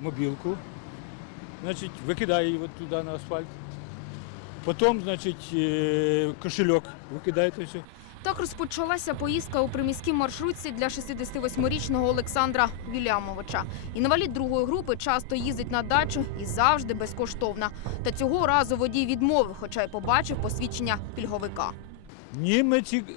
мобілку, значить, викидає її от туди на асфальт. Потім, значить, е, кошельок викидає то все. Так розпочалася поїздка у приміській маршрутці для 68-річного Олександра Вілямовича. Інвалід другої групи часто їздить на дачу і завжди безкоштовна. Та цього разу водій відмовив, хоча й побачив посвідчення пільговика. Ні, ми ці ва- е,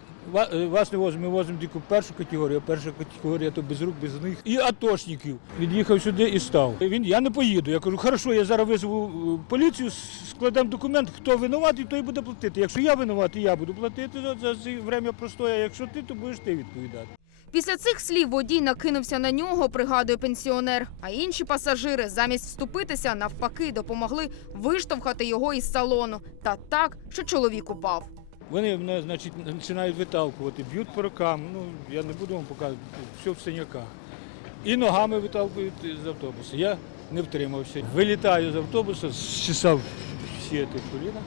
вас не возимо, ми возимо тільки першу категорію, а перша категорія то без рук, без них. І атошників. Від'їхав сюди і став. Він, я не поїду. Я кажу, хорошо, я зараз визову е, поліцію, складемо документ, хто винуватий, той буде платити. Якщо я винуватий, я буду платити за, за це время простоя. Якщо ти, то будеш ти відповідати. Після цих слів водій накинувся на нього, пригадує пенсіонер. А інші пасажири замість вступитися навпаки допомогли виштовхати його із салону. Та так, що чоловік упав. Вони мене, значить, починають виталкувати, б'ють по рукам. Ну, я не буду вам показувати, все в синяках. І ногами виталкують з автобуса. Я не втримався. Вилітаю з автобуса, зчесав всі ці коліна,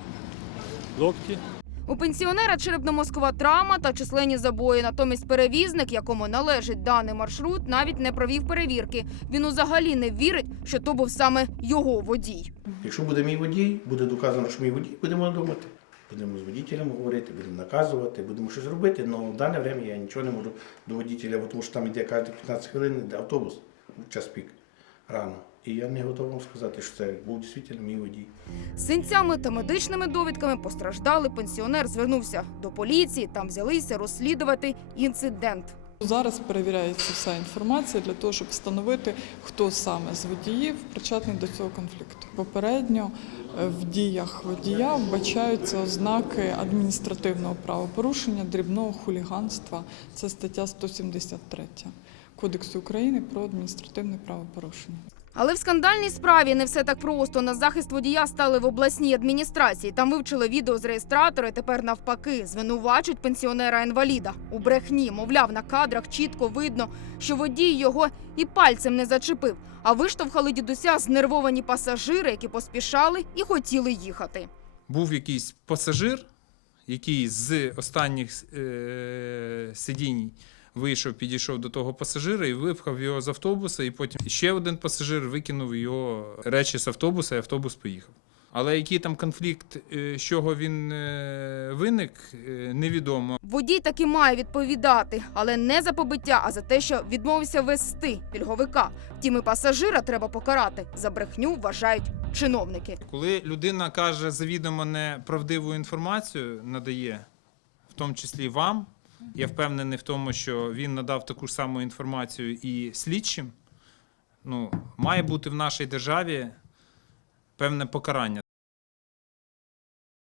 локті. У пенсіонера черепно-мозкова травма та численні забої. Натомість перевізник, якому належить даний маршрут, навіть не провів перевірки. Він взагалі не вірить, що то був саме його водій. Якщо буде мій водій, буде доказано, що мій водій, будемо думати. Будемо з водітелем говорити, будемо наказувати, будемо щось робити. Але в дане время я нічого не можу до водителя, тому що там йде кожні 15 хвилин йде автобус в час пік рано. І я не готовий вам сказати, що це був дійсно мій водій. Синцями та медичними довідками постраждали. пенсіонер звернувся до поліції. Там взялися розслідувати інцидент. Зараз перевіряється вся інформація для того, щоб встановити, хто саме з водіїв причетний до цього конфлікту. Попередньо е, в діях водія вбачаються ознаки адміністративного правопорушення, дрібного хуліганства. Це стаття 173 Кодексу України про адміністративне правопорушення. Але в скандальній справі не все так просто. На захист водія стали в обласній адміністрації. Там вивчили відео з реєстратора. Тепер навпаки звинувачують пенсіонера інваліда у брехні. Мовляв, на кадрах чітко видно, що водій його і пальцем не зачепив. А виштовхали дідуся знервовані пасажири, які поспішали і хотіли їхати. був якийсь пасажир, який з останніх е, сидінь вийшов, підійшов до того пасажира і випхав його з автобуса, і потім ще один пасажир викинув його речі з автобуса, і автобус поїхав. Але який там конфлікт, е, з чого він е, виник, е, невідомо. Водій таки має відповідати, але не за побиття, а за те, що відмовився вести пільговика. Втім, і пасажира треба покарати. За брехню вважають чиновники. Коли людина каже завідомо неправдиву інформацію, надає, в тому числі вам, я впевнений в тому, що він надав таку ж саму інформацію і слідчим, ну, має бути в нашій державі певне покарання.